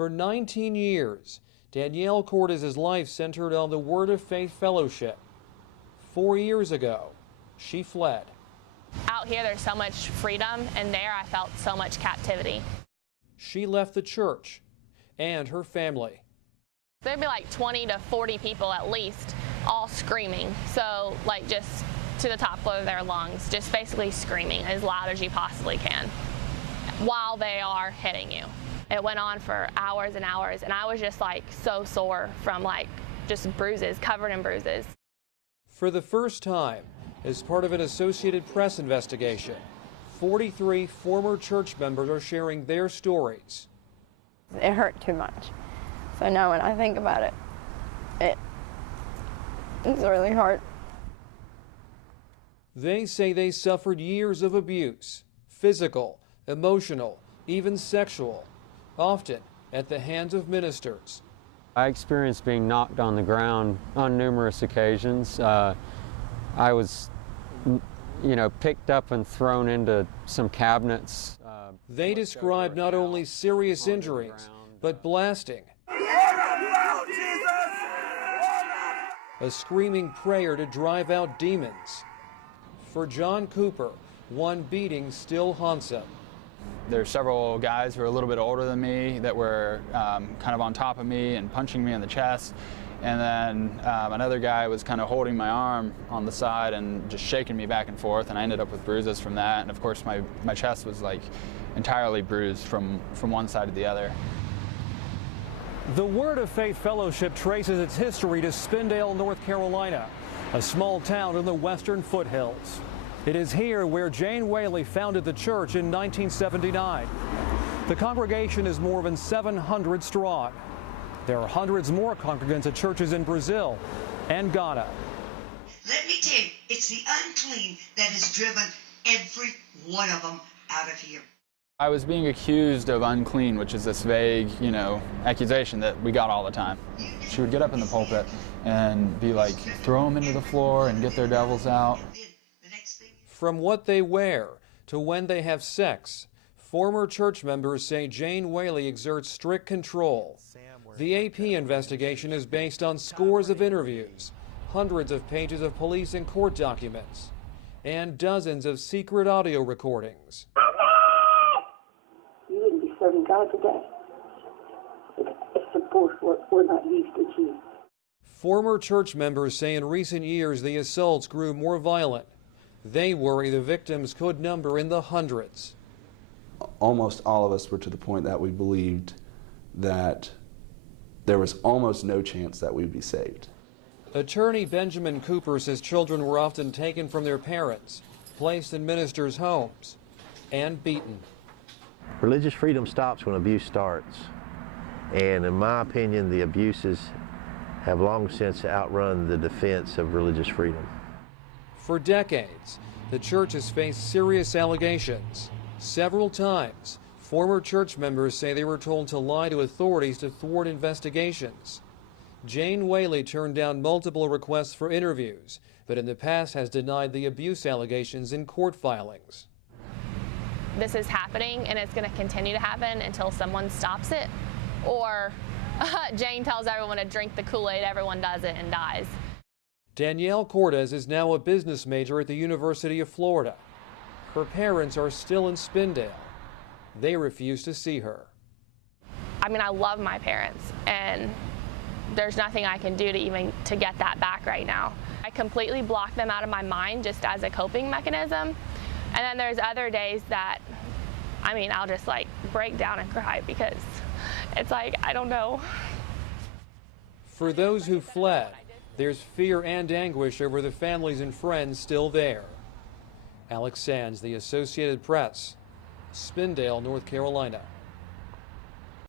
For 19 years, Danielle Cortez's life centered on the Word of Faith Fellowship. 4 years ago, she fled. Out here, there's so much freedom, and there I felt so much captivity. She left the church and her family. There'd be like 20 to 40 people at least, all screaming. So, like, just to the top of their lungs, just basically screaming as loud as you possibly can while they are hitting you. It went on for hours and hours, and I was just like so sore from like just bruises, covered in bruises. For the first time, as part of an Associated Press investigation, 43 former church members are sharing their stories. It hurt too much. So now when I think about it, it's really hard. They say they suffered years of abuse, physical, emotional, even sexual, often at the hands of ministers. I experienced being knocked on the ground on numerous occasions. I was, picked up and thrown into some cabinets. They describe not only serious injuries, but blasting, a screaming prayer to drive out demons. For John Cooper, one beating still haunts him. There's several guys who are a little bit older than me that were kind of on top of me and punching me in the chest. And then another guy was kind of holding my arm on the side and just shaking me back and forth, and I ended up with bruises from that. And of course my chest was like entirely bruised from one side to the other. The Word of Faith Fellowship traces its history to Spindale, North Carolina, a small town in the western foothills. It is here where Jane Whaley founded the church in 1979. The congregation is more than 700 strong. There are hundreds more congregants at churches in Brazil and Ghana. Let me tell you, it's the unclean that has driven every one of them out of here. I was being accused of unclean, which is this vague, accusation that we got all the time. She would get up in the pulpit and be like, throw them into the floor and get their devils out. From what they wear to when they have sex, former church members say Jane Whaley exerts strict control. The AP investigation is based on scores of interviews, hundreds of pages of police and court documents, and dozens of secret audio recordings. You wouldn't be serving God today. It's of course we're not used to you. Former church members say in recent years the assaults grew more violent. They worry the victims could number in the hundreds. Almost all of us were to the point that we believed that there was almost no chance that we'd be saved. Attorney Benjamin Cooper says children were often taken from their parents, placed in ministers' homes, and beaten. Religious freedom stops when abuse starts. And in my opinion, the abuses have long since outrun the defense of religious freedom. For decades, the church has faced serious allegations. Several times, former church members say they were told to lie to authorities to thwart investigations. Jane Whaley turned down multiple requests for interviews, but in the past has denied the abuse allegations in court filings. This is happening, and it's going to continue to happen until someone stops it, or Jane tells everyone to drink the Kool-Aid, everyone does it and dies. Danielle Cortez is now a business major at the University of Florida. Her parents are still in Spindale. They refuse to see her. I mean, I love my parents, and there's nothing I can do to get that back right now. I completely block them out of my mind just as a coping mechanism. And then there's other days that, I'll just like break down and cry because it's like, I don't know. For those who fled, there's fear and anguish over the families and friends still there. Alex Sands, The Associated Press, Spindale, North Carolina.